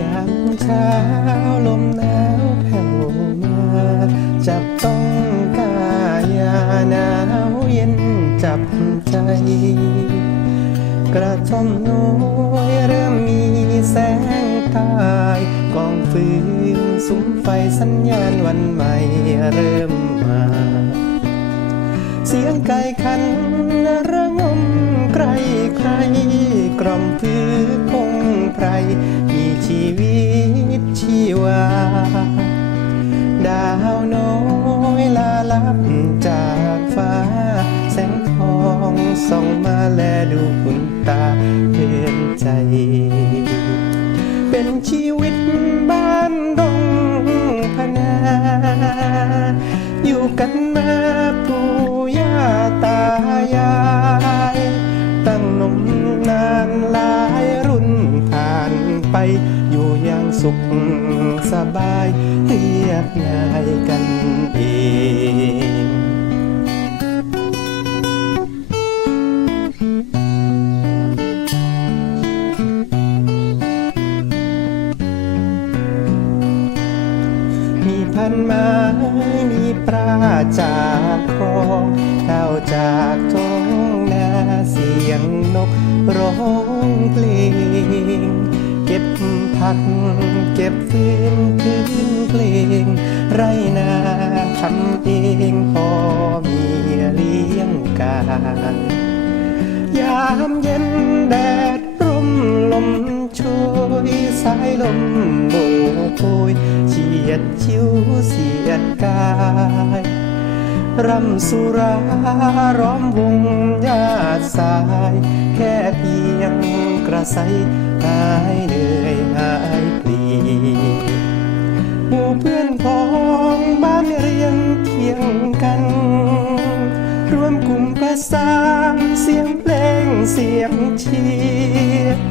ยามเช้าลมหนาวแผ่วมาจับต้อง เย็นจับใจ กระท่อมน้อยเริ่มมีแสงตายกองฟืนสุมไฟสัญญาณวันใหม่เริ่มมา เสียงไก่ขันระงมไกลใครกล่อมพื้นพงไพรมีชีวิตชีวา สุขสบายเรียบง่ายกันเองมีพันไม้มีปลาจากคลองข้าวจากท้องนาเสียงนกร้อง นคืนเพลง ไรนาทำเองพอมีเลี้ยงกายยามเย็นแดดร่มลมโชยสายลมโบกโยเฉียดชิวเสียดกายรำสุราร้อมวงญาติสาย แค่เพียงกระใสหายเหนื่อย เสียงเชียร์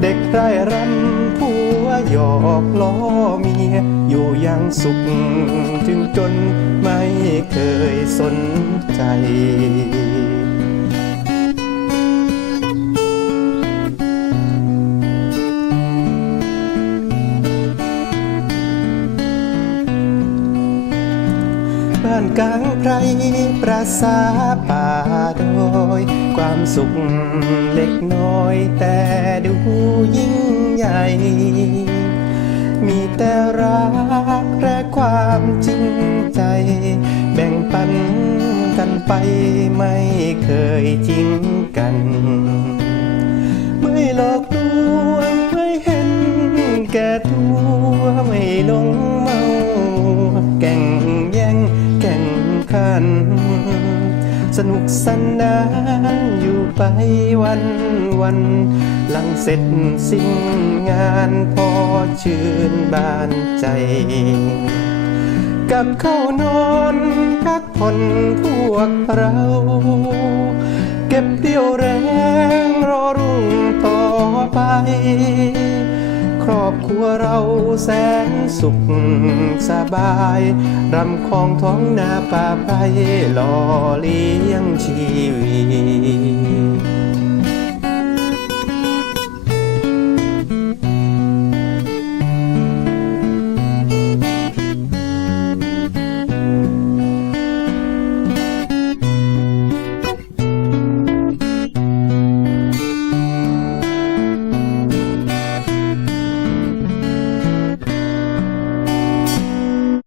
เด็กไร่รำผัวหยอกล้อเมีย อยู่อยังสุข จึงจนไม่เคยสนใจบ้านกลางไพรปราสาป่าโดย ความสุขเล็กน้อยแต่ดูยิ่งใหญ่ มีแต่รักและความจริงใจ แบ่งปันกันไปไม่เคยทิ้งกัน ไม่หลอกลวงไม่เห็นแก่ตัวไม่หลงเมา แก่งแย่งแก่งขัน สนุกสนานอยู่ไปวันวัน หลังเสร็จสิ้นงานพอชื่นบานใจกับเข้านอนพักผ่อนพวกเรา เก็บเรี่ยวแรงรอรุ่งต่อไป ครอบครัวเราแสนสุขสบายรำคลองท้องนาป่าไพรหล่อเลี้ยงชี